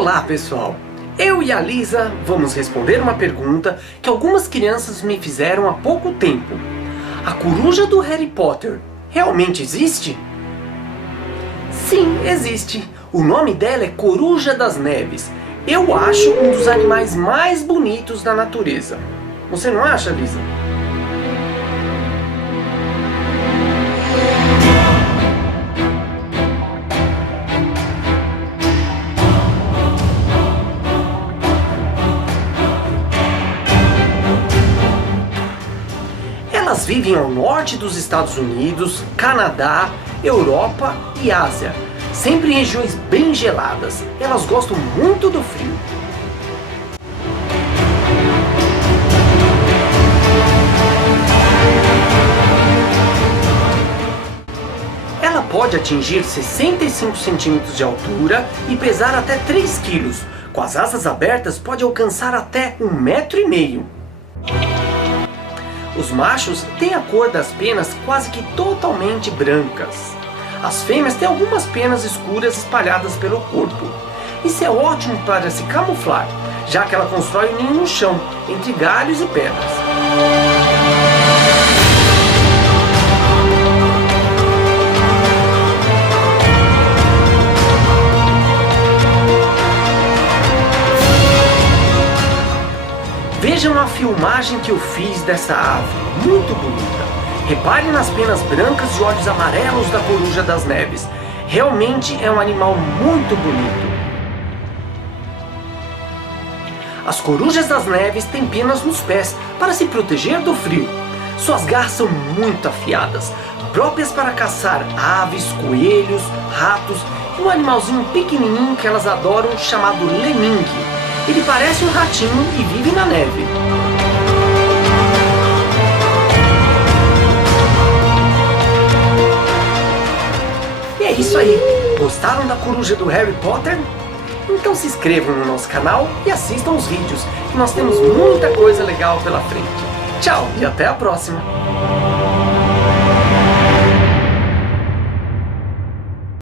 Olá pessoal, eu e a Lisa vamos responder uma pergunta que algumas crianças me fizeram há pouco tempo. A coruja do Harry Potter realmente existe? Sim, existe. O nome dela é Coruja das Neves. Eu acho um dos animais mais bonitos da natureza. Você não acha, Lisa? Elas vivem ao norte dos Estados Unidos, Canadá, Europa e Ásia, sempre em regiões bem geladas. Elas gostam muito do frio. Ela pode atingir 65 centímetros de altura e pesar até 3 quilos. Com as asas abertas pode alcançar até 1,5 metro. Os machos têm a cor das penas quase que totalmente brancas. As fêmeas têm algumas penas escuras espalhadas pelo corpo. Isso é ótimo para se camuflar, já que ela constrói um ninho no chão, entre galhos e pedras. Vejam a filmagem que eu fiz dessa ave, muito bonita. Reparem nas penas brancas e olhos amarelos da coruja das neves. Realmente é um animal muito bonito. As corujas das neves têm penas nos pés para se proteger do frio. Suas garras são muito afiadas, próprias para caçar aves, coelhos, ratos e um animalzinho pequenininho que elas adoram chamado lemingue. Ele parece um ratinho e vive na neve. E é isso aí. Gostaram da coruja do Harry Potter? Então se inscrevam no nosso canal e assistam os vídeos, que nós temos muita coisa legal pela frente. Tchau e até a próxima!